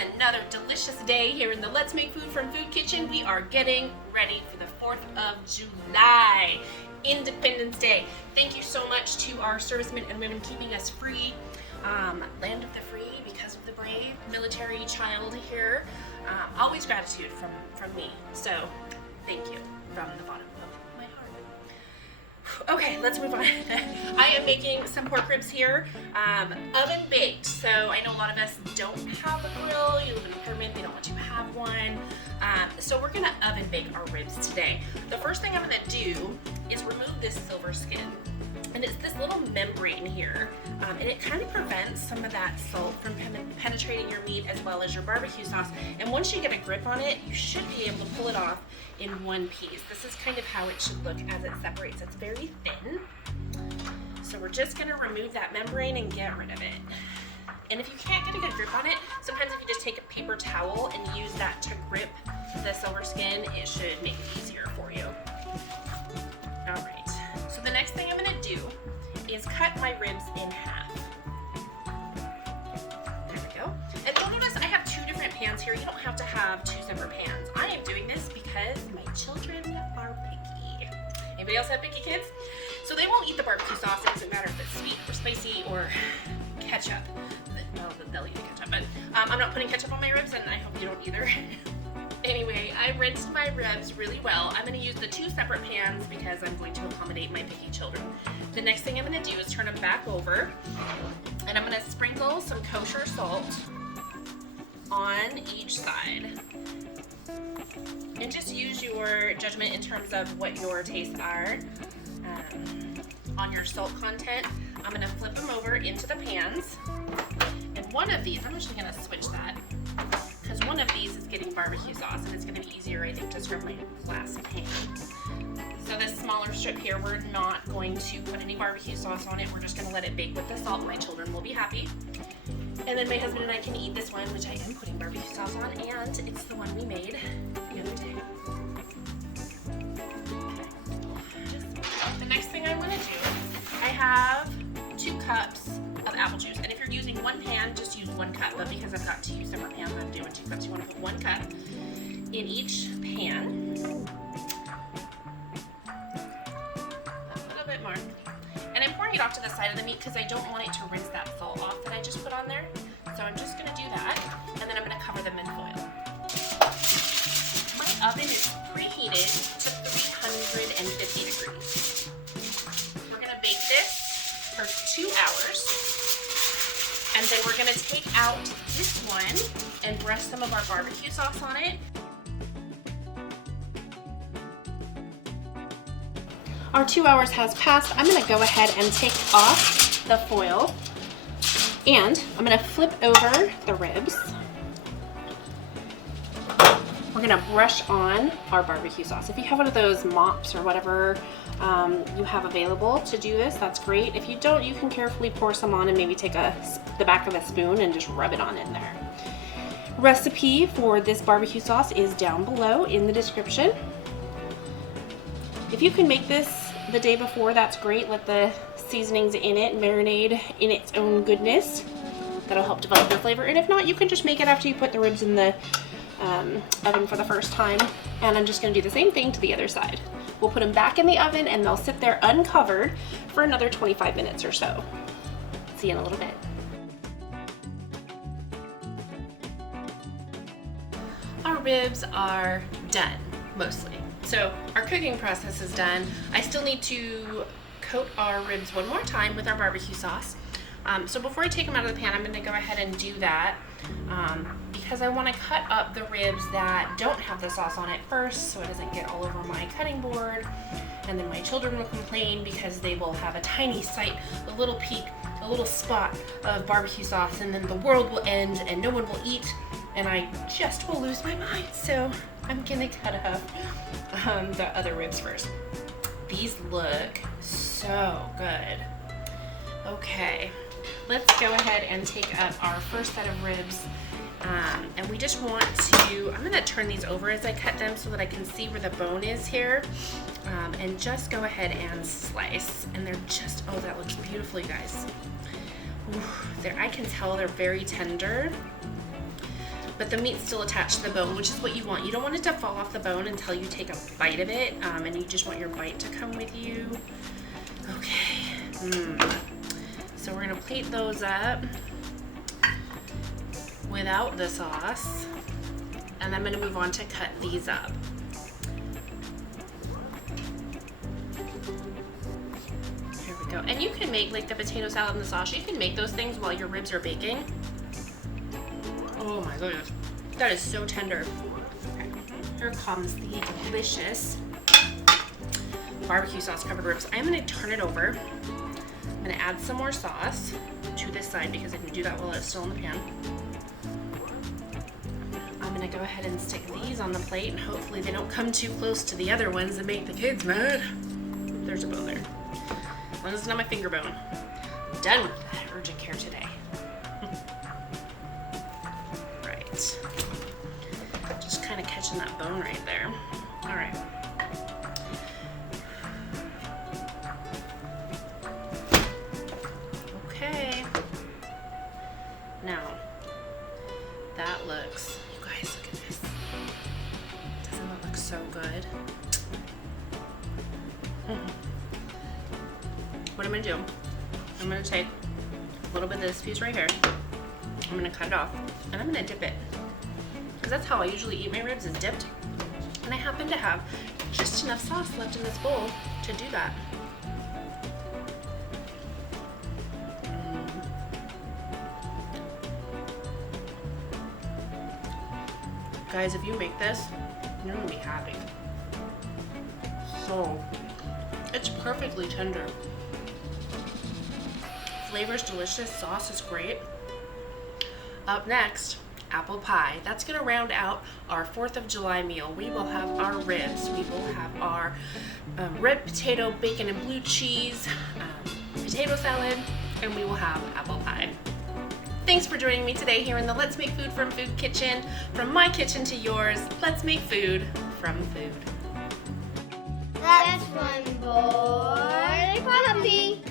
another delicious day here in the Let's Make Food from Food Kitchen. We are getting ready for the 4th of July, Independence Day. Thank you so much to our servicemen and women keeping us free, land of the free because of the brave military child here. Always gratitude from me. So thank you from the bottom of my heart. Okay, let's move on. I am making some pork ribs here, oven baked. So I know a lot of us don't have a grill. You live in an apartment, they don't let you have one. So we're gonna oven bake our ribs today. The first thing I'm gonna do is remove this silver skin. And it's this little membrane here, and it kind of prevents some of that salt from penetrating your meat as well as your barbecue sauce. And once you get a grip on it, you should be able to pull it off in one piece. This is kind of how it should look as it separates. It's very thin. So we're just gonna remove that membrane and get rid of it. And if you can't get a good grip on it, sometimes if you just take a paper towel and use that to grip the silver skin, it should make it easier for you. All right. So the next thing I'm gonna do is cut my ribs in half. There we go. And you'll notice I have 2 different pans here. You don't have to have 2 separate pans. I am doing this because my children are picky. Anybody else have picky kids? So they won't eat the barbecue sauce. It doesn't matter if it's sweet or spicy or ketchup. Well, they'll eat the ketchup, but I'm not putting ketchup on my ribs, and I hope you don't either. Anyway, I rinsed my ribs really well. I'm going to use the 2 separate pans because I'm going to accommodate my picky children. The next thing I'm going to do is turn them back over, and I'm going to sprinkle some kosher salt on each side. And just use your judgment in terms of what your tastes are on your salt content. I'm going to flip them over into the pans. And one of these, I'm actually going to switch that, because one of these is getting barbecue sauce, and it's going to be easier, I think, to scrub my last pan. So this smaller strip here, we're not going to put any barbecue sauce on it. We're just going to let it bake with the salt. My children will be happy. And then my husband and I can eat this one, which I am putting barbecue sauce on, and it's the one we made the other day. Okay. The next thing I'm going to do, I have 2 cups of apple juice. And if you're using one pan, just use 1 cup. But because I've got 2 separate pans, I'm doing 2 cups. You want to put 1 cup in each pan. A little bit more. And I'm pouring it off to the side of the meat because I don't want it to rinse that salt off that I just put on there. So I'm just going to do that. And then I'm going to cover them in foil. My oven is preheated to 350 degrees. We're going to bake this for 2 hours. And then we're gonna take out this one and brush some of our barbecue sauce on it. Our 2 hours has passed. I'm gonna go ahead and take off the foil, and I'm gonna flip over the ribs. We're gonna brush on our barbecue sauce. If you have one of those mops or whatever you have available to do this, that's great. If you don't, you can carefully pour some on and maybe take the back of a spoon and just rub it on in there. Recipe for this barbecue sauce is down below in the description. If you can make this the day before, that's great. Let the seasonings in it marinate in its own goodness. That'll help develop your flavor. And if not, you can just make it after you put the ribs in the oven for the first time. And I'm just going to do the same thing to the other side. We'll put them back in the oven and they'll sit there uncovered for another 25 minutes or so. See you in a little bit. Our ribs are done, mostly. So our cooking process is done. I still need to coat our ribs one more time with our barbecue sauce. So before I take them out of the pan, I'm going to go ahead and do that because I want to cut up the ribs that don't have the sauce on it first so it doesn't get all over my cutting board. And then my children will complain because they will have a tiny sight, a little peek, a little spot of barbecue sauce, and then the world will end and no one will eat and I just will lose my mind. So I'm going to cut up the other ribs first. These look so good. Okay. Let's go ahead and take up our first set of ribs, and we just want to, I'm going to turn these over as I cut them so that I can see where the bone is here, and just go ahead and slice, and they're just, oh, that looks beautiful, you guys. Ooh, I can tell they're very tender. but the meat's still attached to the bone, which is what you want. You don't want it to fall off the bone until you take a bite of it, and you just want your bite to come with you. Okay. So we're gonna plate those up without the sauce, and I'm gonna move on to cut these up. Here we go. And you can make like the potato salad and the sauce. You can make those things while your ribs are baking. Oh my goodness, that is so tender. Okay. Here comes the delicious barbecue sauce covered ribs. I'm gonna turn it over. I'm gonna add some more sauce to this side because I can do that while it's still in the pan. I'm gonna go ahead and stick these on the plate, and hopefully they don't come too close to the other ones and make the kids mad. There's a bone there. As long as it's not my finger bone. I'm done with that urgent care today. Right. Just kind of catching that bone right there. All right. Okay. Now, that looks, you guys, look at this. Doesn't that look so good? What I'm gonna do, I'm gonna take a little bit of this piece right here. I'm gonna cut it off, and I'm gonna dip it. Because that's how I usually eat my ribs, is dipped. And I happen to have just enough sauce left in this bowl to do that. Guys, if you make this, you're gonna be happy. So, it's perfectly tender. Flavor's delicious, sauce is great. Up next, apple pie. That's gonna round out our 4th of July meal. We will have our ribs, we will have our red potato, bacon and blue cheese, potato salad, and we will have apple pie. Thanks for joining me today here in the Let's Make Food from Food kitchen. From my kitchen to yours, let's make food from food. That's one boy puppy.